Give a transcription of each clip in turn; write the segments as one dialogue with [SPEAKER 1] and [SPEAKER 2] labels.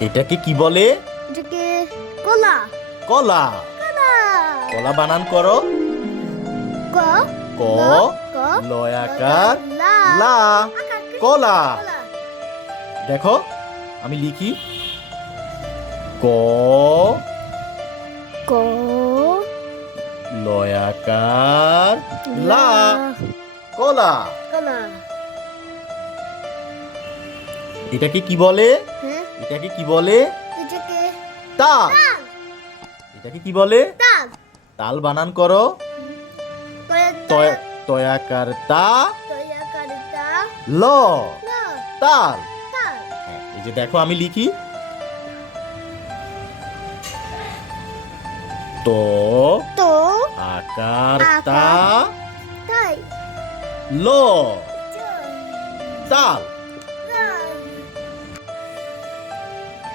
[SPEAKER 1] এটাকে কি বলে?
[SPEAKER 2] এটাকে কলা।
[SPEAKER 1] কলা।
[SPEAKER 2] কলা।
[SPEAKER 1] কলা বানান করো।
[SPEAKER 2] ক
[SPEAKER 1] ক লয়াকার
[SPEAKER 2] লা
[SPEAKER 1] কলা। দেখো আমি লিখি। ক
[SPEAKER 2] ক
[SPEAKER 1] লয়াকার লা কলা।
[SPEAKER 2] কলা।
[SPEAKER 1] এটাকে কি বলে?
[SPEAKER 2] হ্যাঁ?
[SPEAKER 1] এটাকে কি বলে?
[SPEAKER 2] এটাকে
[SPEAKER 1] তাল। এটাকে কি বলে?
[SPEAKER 2] তাল।
[SPEAKER 1] তাল বানান করো। তয় তয়াকার তা ল। তাল। হ্যাঁ, এই যে দেখো আমি লিখি। তো
[SPEAKER 2] তো
[SPEAKER 1] আকার। তা ল। তাল।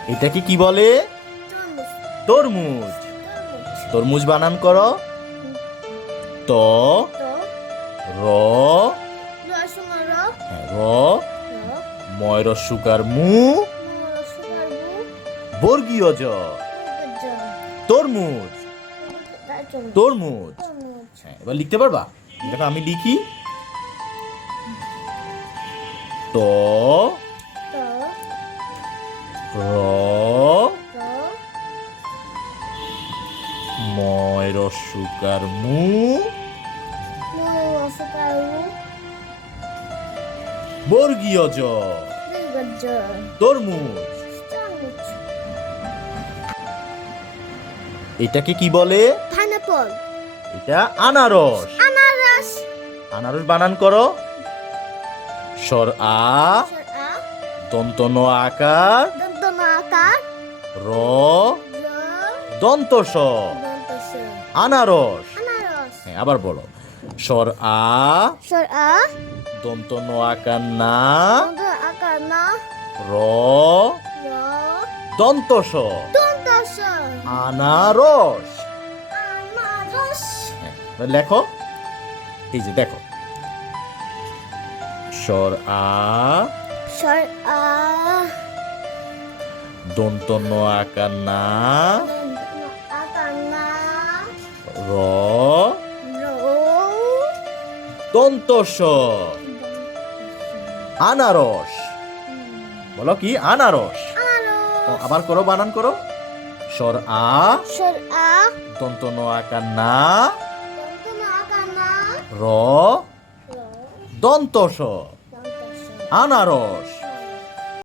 [SPEAKER 1] এটাকে কি বলে? তরমুজ। তরমুজ বানান করো। ত র হ্যাঁ, র ময় রস্যকার মু বর্গীয় জ। তরমুজ। তরমুজ। হ্যাঁ, এবার লিখতে পারবা? দেখো আমি লিখি। ত র ময় রস্যকার মু। বর্গীয় জ তরমুজ। এটাকে কি বলে? এটা আনারস।
[SPEAKER 2] আনারস।
[SPEAKER 1] আনারস বানান করো। স্বর আ।
[SPEAKER 2] আ।
[SPEAKER 1] দন্ত
[SPEAKER 2] দন্তন আকার।
[SPEAKER 1] র দন্ত স আনারস। হ্যাঁ আবার বলো। স্বর আ
[SPEAKER 2] স্বর আ।
[SPEAKER 1] দন্ত ন আকার না
[SPEAKER 2] আকার না।
[SPEAKER 1] র দন্ত স
[SPEAKER 2] দন্ত স
[SPEAKER 1] আনারস।
[SPEAKER 2] আনারস।
[SPEAKER 1] হ্যাঁ, লেখো। এই যে দেখো। স্বর আ
[SPEAKER 2] স্বর আ।
[SPEAKER 1] দন্ত ন আকার না র।
[SPEAKER 2] র।
[SPEAKER 1] দন্ত আনারস। বলো কি? আনারস। ও, আবার করো বানান করো। স্বর আ।
[SPEAKER 2] স্বর আ।
[SPEAKER 1] দন্ত ন আকার না র। দন্ত
[SPEAKER 2] দন্ত স
[SPEAKER 1] আনারস।